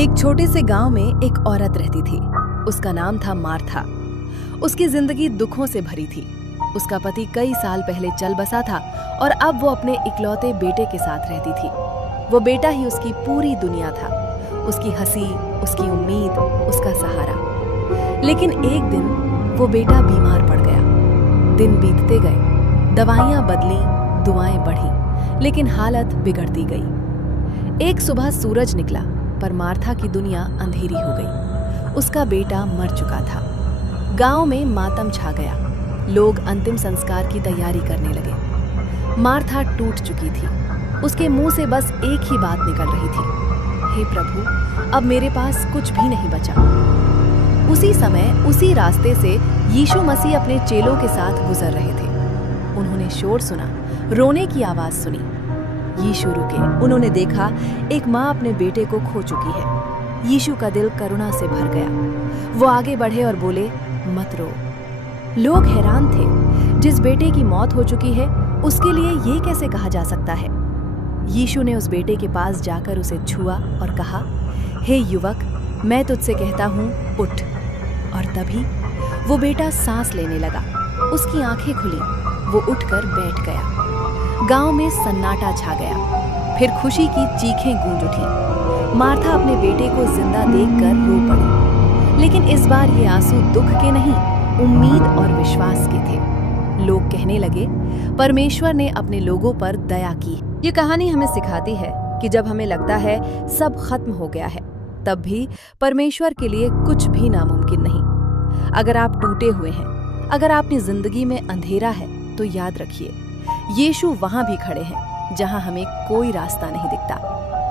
एक छोटे से गांव में एक औरत रहती थी। उसका नाम था मार्था। उसकी जिंदगी दुखों से भरी थी। उसका पति कई साल पहले चल बसा था और अब वो अपने इकलौते बेटे के साथ रहती थी। वो बेटा ही उसकी पूरी दुनिया था, उसकी हंसी, उसकी उम्मीद, उसका सहारा। लेकिन एक दिन वो बेटा बीमार पड़ गया। दिन बीतते गए, दवाइयां बदली, दुआएं बढ़ी, लेकिन हालत बिगड़ती गई। एक सुबह सूरज निकला, पर मार्था की दुनिया अंधेरी हो गई। उसका बेटा मर चुका था। गांव में मातम छा गया। लोग अंतिम संस्कार की तैयारी करने लगे। मार्था टूट चुकी थी। उसके मुंह से बस एक ही बात निकल रही थी, हे प्रभु, अब मेरे पास कुछ भी नहीं बचा। उसी समय उसी रास्ते से यीशु मसीह अपने चेलों के साथ गुजर रहे थे। उन्होंने शोर सुना, रोने की आवाज सुनी। यीशु रुके। उन्होंने देखा एक माँ अपने बेटे को खो चुकी है। यीशु का दिल करुणा से भर गया। वो आगे बढ़े और बोले, मत रो। लोग हैरान थे। जिस बेटे की मौत हो चुकी है, उसके लिए ये कैसे कहा जा सकता है? यीशु ने उस बेटे के पास जाकर उसे छुआ और कहा, हे युवक, मैं तुझसे कहता हूँ, उठ। और तभी वो बेटा सांस लेने लगा। उसकी आंखें खुली। वो उठकर बैठ गया। गांव में सन्नाटा छा गया। फिर खुशी की चीखें गूंज उठी। मार्था अपने बेटे को जिंदा देखकर रो पड़ी। लेकिन इस बार ये आंसू दुख के नहीं, उम्मीद और विश्वास के थे। लोग कहने लगे, परमेश्वर ने अपने लोगों पर दया की। ये कहानी हमें सिखाती है कि जब हमें लगता है सब खत्म हो गया है, तब भी परमेश्वर के लिए कुछ भी नामुमकिन नहीं। अगर आप टूटे हुए हैं, अगर आपकी जिंदगी में अंधेरा है, तो याद रखिए, यीशु वहां भी खड़े हैं जहां हमें कोई रास्ता नहीं दिखता।